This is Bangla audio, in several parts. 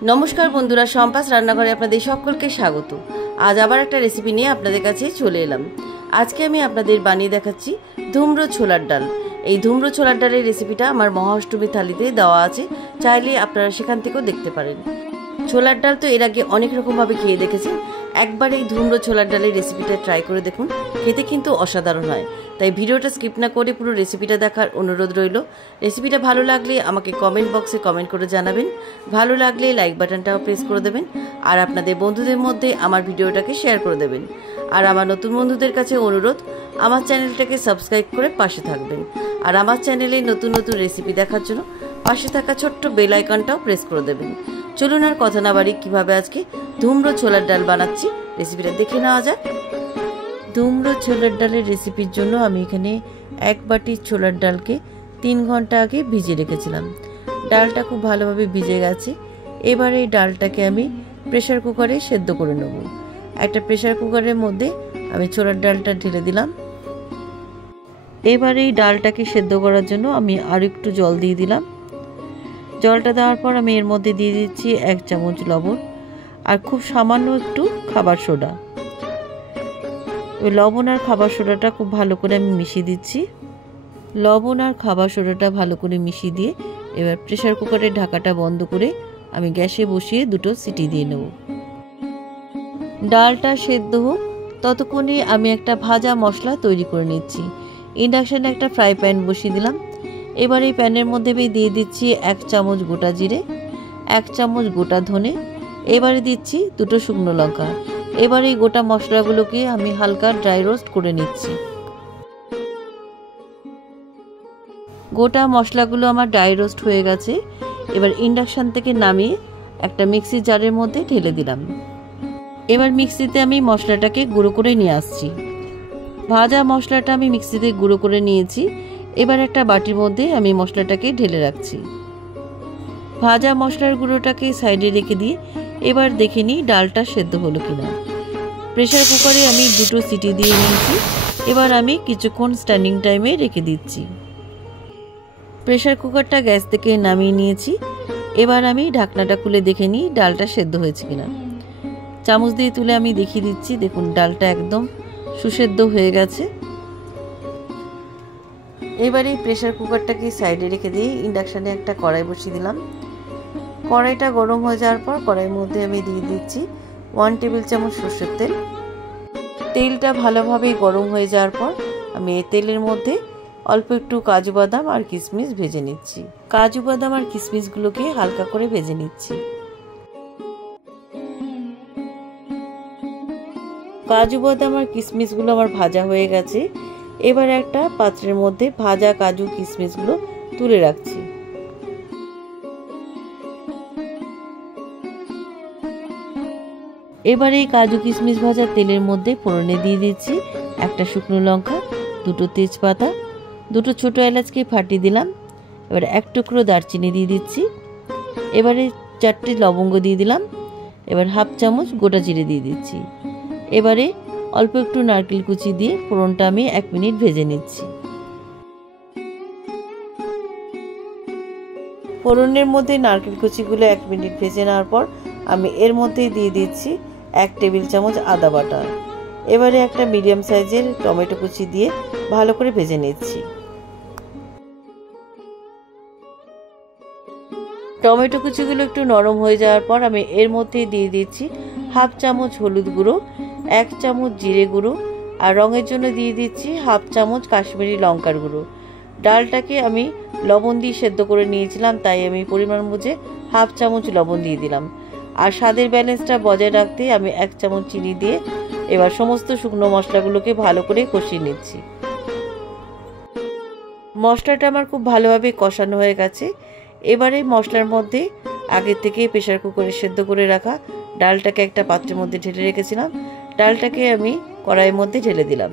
नमस्कार बंधुरा सम्पास रान्नाघरे आपनादेर सकलके स्वागत। आज आबार एकटा रेसिपि निये आपनादेर काछे चले एलाम। आजके आमि आपनादेर बानिये देखाच्छि धुम्रो छोलार डाल। এই ধুমরো ছোলার ডালের রেসিপিটা আমার মহাষ্টমী থালিতে দেওয়া আছে, চাইলে আপনারা সেখান থেকেও দেখতে পারেন। ছোলার ডাল তো এর আগে অনেক রকম ভাবে খেয়ে দেখেছেন, একবার এই ধুমরো ছোলার ডালের রেসিপিটা ট্রাই করে দেখুন, খেতে কিন্তু অসাধারণ হয়। তাই ভিডিওটা স্কিপ না করে পুরো রেসিপিটা দেখার অনুরোধ রইল। রেসিপিটা ভালো লাগলে আমাকে কমেন্ট বক্সে কমেন্ট করে জানাবেন, ভালো লাগলে লাইক বাটনটাও প্রেস করে দেবেন, আর আপনাদের বন্ধুদের মধ্যে আমার ভিডিওটাকে শেয়ার করে দেবেন। আর আমার নতুন বন্ধুদের কাছে অনুরোধ, আমার চ্যানেলটাকে সাবস্ক্রাইব করে পাশে থাকবেন, আর আমার চ্যানেলে নতুন নতুন রেসিপি দেখার জন্য পাশে থাকা ছোট্ট বেল আইকনটাও প্রেস করে দেবেন। চলুন আর কথা না বাড়ি কিভাবে আজকে ধুমরো ছোলার ডাল বানাচ্ছি রেসিপিটা দেখে নেওয়া যাক। ধুমরো ছোলার ডালের রেসিপির জন্য আমি এখানে এক বাটি ছোলার ডালকে 3 ঘন্টা আগে ভিজিয়ে রেখেছিলাম। ডালটা খুব ভালোভাবে ভিজে গেছে। এবার এই ডালটাকে আমি প্রেসার কুকারে সেদ্ধ করে নেব। একটা প্রেসার কুকারের মধ্যে আমি ছোলার ডালটা ঢেলে দিলাম। এবার এই ডালটাকে সেদ্ধ করার জন্য আমি আর একটু জল দিয়ে দিলাম। জলটা দেওয়ার পর আমি এর মধ্যে দিয়ে দিচ্ছি 1 চামচ লবণ আর খুব সামান্য একটু খাবার সোডা। ওই লবণ আর খাবার সোডাটা খুব ভালো করে আমি মিশিয়ে দিচ্ছি। লবণ আর খাবার সোডাটা ভালো করে মিশিয়ে দিয়ে এবার প্রেসার কুকারের ঢাকাটা বন্ধ করে আমি গ্যাসে বসিয়ে 2টো সিটি দিয়ে নেব। ডালটা সেদ্ধ হোক ততক্ষণে আমি একটা ভাজা মশলা তৈরি করে নিচ্ছি। ইন্ডাকশানে একটা ফ্রাই প্যান বসিয়ে দিলাম। এবার এই প্যানের মধ্যে আমি দিয়ে দিচ্ছি 1 চামচ গোটা জিরে, 1 চামচ গোটা ধনে, এবারে দিচ্ছি 2টো শুকনো লঙ্কা। এবার এই গোটা মশলাগুলোকে আমি হালকা ড্রাই রোস্ট করে নিচ্ছি। গোটা মশলাগুলো আমার ড্রাই রোস্ট হয়ে গেছে। এবার ইন্ডাকশান থেকে নামিয়ে একটা মিক্সি জারের মধ্যে ঢেলে দিলাম। এবার মিক্সিতে আমি মশলাটাকে গুঁড়ো করে নিয়ে আসছি। ভাজা মশলাটা আমি মিক্সিতে গুঁড়ো করে নিয়েছি। এবার একটা বাটির মধ্যে আমি মশলাটাকে ঢেলে রাখছি। ভাজা মশলার গুঁড়োটাকে সাইডে রেখে দিয়ে এবার দেখে নিই ডালটা সেদ্ধ হলো কিনা। প্রেসার কুকারে আমি 2টো সিটি দিয়ে নিয়েছি। এবার আমি কিছুক্ষণ স্ট্যান্ডিং টাইমে রেখে দিচ্ছি। প্রেসার কুকারটা গ্যাস থেকে নামিয়ে নিয়েছি। এবার আমি ঢাকনাটা খুলে দেখে নিই ডালটা সেদ্ধ হয়েছে কিনা। চামচ দিয়ে তুলে আমি দেখিয়ে দিচ্ছি, দেখুন ডালটা একদম সুসেদ্ধ হয়ে গেছে। এবারে প্রেসার কুকারটাকে সাইডে রেখে দিয়ে ইন্ডাকশানে একটা কড়াই বসিয়ে দিলাম। কড়াইটা গরম হয়ে যাওয়ার পর কড়াইয়ের মধ্যে আমি দিয়ে দিচ্ছি 1 টেবিল চামচ সরষের তেল। তেলটা ভালোভাবে গরম হয়ে যাওয়ার পর আমি এই তেলের মধ্যে অল্প একটু কাজু বাদাম আর কিশমিশ ভেজে নিচ্ছি। কাজু বাদাম আর কিশমিশগুলোকে হালকা করে ভেজে নিচ্ছি। কাজু বাদাম আর কিশমিশগুলো আমার ভাজা হয়ে গেছে। এবার একটা পাত্রের মধ্যে ভাজা কাজু কিশমিশগুলো তুলে রাখছি। এবার এই কাজু কিশমিশ ভাজা তেলের মধ্যে ফোড়নে দিয়ে দিচ্ছি একটা শুকনো লঙ্কা, 2টো তেজপাতা, 2টো ছোট এলাচকে ফাটিয়ে দিলাম। এবার 1 টুকরো দারচিনি দিয়ে দিচ্ছি। এবারে 4টে লবঙ্গ দিয়ে দিলাম। এবার 1/2 চামচ গোটা জিরে দিয়ে দিচ্ছি। এবারে অল্প একটু নারকেল কুচি দিয়ে ফোড়নটা আমি 1 মিনিট ভেজে নিচ্ছি। ফোড়নের মধ্যে নারকেল কুচিগুলো 1 মিনিট ভেজে নেওয়ার পর আমি এর মধ্যে দিয়ে দিচ্ছি 1 টেবিল চামচ আদা বাটা। এবারে একটা মিডিয়াম সাইজের টমেটো কুচি দিয়ে ভালো করে ভেজে নিচ্ছি। টমেটো কুচিগুলো একটু নরম হয়ে যাওয়ার পর আমি এর মধ্যে দিয়ে দিচ্ছি 1/2 চামচ হলুদ গুঁড়ো, 1 চামচ জিরে গুঁড়ো, আর রঙের জন্য দিয়ে দিচ্ছি 1/2 চামচ কাশ্মীরি লঙ্কার গুঁড়ো। ডালটাকে আমি লবণ দিয়ে সেদ্ধ করে নিয়েছিলাম, তাই আমি পরিমাণ বুঝে 1/2 চামচ লবণ দিয়ে দিলাম। আর স্বাদের ব্যালেন্সটা বজায় রাখতে আমি 1 চামচ চিনি দিয়ে এবার সমস্ত শুকনো মশলাগুলোকে ভালো করে কষিয়ে নিচ্ছি। মশলাটা আমার খুব ভালোভাবে কষানো হয়ে গেছে। এবারে মশলার মধ্যে আগে থেকে প্রেসার কুকারে সেদ্ধ করে রাখা ডালটাকে একটা পাত্রের মধ্যে ঢেলে রেখেছিলাম। ডালটাকে আমি কড়াইয়ের মধ্যে ঢেলে দিলাম।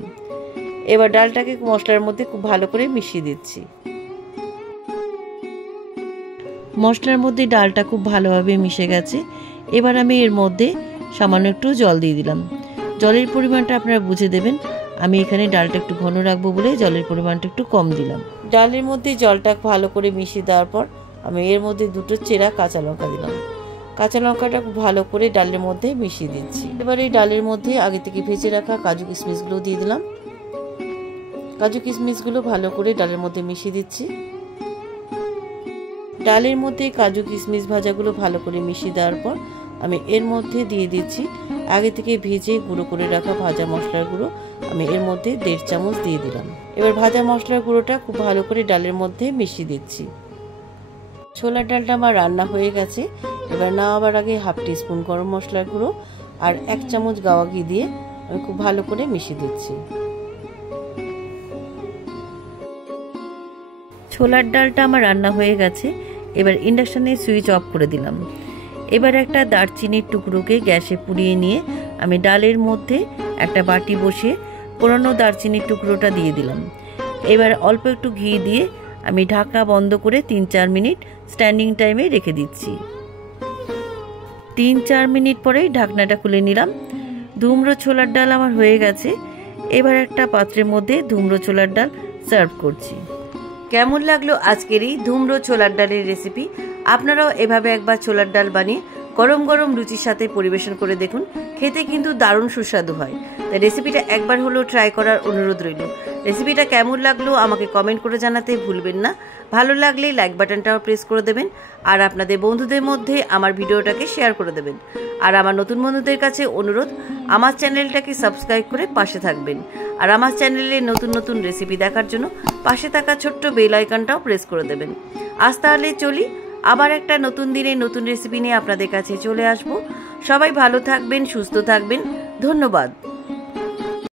এবার ডালটাকে মশলার মধ্যে খুব ভালো করে মিশিয়ে দিচ্ছি। মশলার মধ্যে ডালটা খুব ভালোভাবে মিশে গেছে। এবার আমি এর মধ্যে সামান্য একটু জল দিয়ে দিলাম। জলের পরিমাণটা আপনারা বুঝে দেবেন। আমি এখানে ডালটা একটু ঘন রাখবো বলে জলের পরিমাণটা একটু কম দিলাম। ডালের মধ্যে জলটা ভালো করে মিশিয়ে দেওয়ার পর আমি এর মধ্যে 2টো চেরা কাঁচা লঙ্কা দিলাম। কাঁচা লঙ্কাটা খুব ভালো করে ডালের মধ্যে মিশিয়ে দিচ্ছি। এবার এই ডালের মধ্যে আগে থেকে ভেজে রাখা কাজু কিশমিশগুলো দিয়ে দিলাম। কাজু কিশমিশগুলো ভালো করে ডালের মধ্যে মিশিয়ে দিচ্ছি। ডালের মধ্যে কাজু কিশমিশ ভাজাগুলো ভালো করে মিশিয়ে দেওয়ার পর আমি এর মধ্যে দিয়ে দিচ্ছি আগে থেকে ভেজে গুঁড়ো করে রাখা ভাজা মশলার গুঁড়ো। আমি এর মধ্যে 1.5 চামচ দিয়ে দিলাম। এবার ভাজা মশলার গুঁড়োটা খুব ভালো করে ডালের মধ্যে মিশিয়ে দিচ্ছি। ছোলার ডালটা আমার রান্না হয়ে গেছে। এবার নামাবার আগে 1/2 টিস্পুন গরম মশলার গুঁড়ো আর 1 চামচ গাওয়া ঘি দিয়ে আমি খুব ভালো করে মিশিয়ে দিচ্ছি। ছোলার ডালটা আমার রান্না হয়ে গেছে। এবার ইন্ডাকশানে সুইচ অফ করে দিলাম। এবার একটা দারচিনির টুকরোকে গ্যাসে পুড়িয়ে নিয়ে আমি ডালের মধ্যে একটা বাটি বসিয়ে পুরনো দারচিনির টুকরোটা দিয়ে দিলাম। এবার অল্প একটু ঘি দিয়ে আমি ঢাকনা বন্ধ করে 3-4 মিনিট স্ট্যান্ডিং টাইমে রেখে দিচ্ছি। 3-4 মিনিট পরেই ঢাকনাটা খুলে নিলাম। ধুমরো ছোলার ডাল আমার হয়ে গেছে। এবার একটা পাত্রের মধ্যে ধুমরো ছোলার ডাল সার্ভ করছি। কেমন লাগলো আজকের এই ধুমরো ছোলার ডালের রেসিপি? আপনারাও এভাবে একবার ছোলার ডাল বানিয়ে গরম গরম লুচির সাথে পরিবেশন করে দেখুন। খেতে কিন্তু দারুণ সুস্বাদু হয়। তাই রেসিপিটা একবার হলেও ট্রাই করার অনুরোধ রইল। রেসিপিটা কেমন লাগলো আমাকে কমেন্ট করে জানাতে ভুলবেন না। ভালো লাগলে লাইক বাটনটাও প্রেস করে দেবেন আর আপনাদের বন্ধুদের মধ্যে আমার ভিডিওটাকে শেয়ার করে দেবেন। আর আমার নতুন বন্ধুদের কাছে অনুরোধ, আমার চ্যানেলটাকে সাবস্ক্রাইব করে পাশে থাকবেন। আর আমার চ্যানেলে নতুন নতুন রেসিপি দেখার জন্য পাশে থাকা ছোট্ট বেল আইকনটাও প্রেস করে দেবেন। আজ তাহলে চলি, আবার একটা নতুন দিনে নতুন রেসিপি নিয়ে আপনাদের কাছে চলে আসব। সবাই ভালো থাকবেন, সুস্থ থাকবেন। ধন্যবাদ।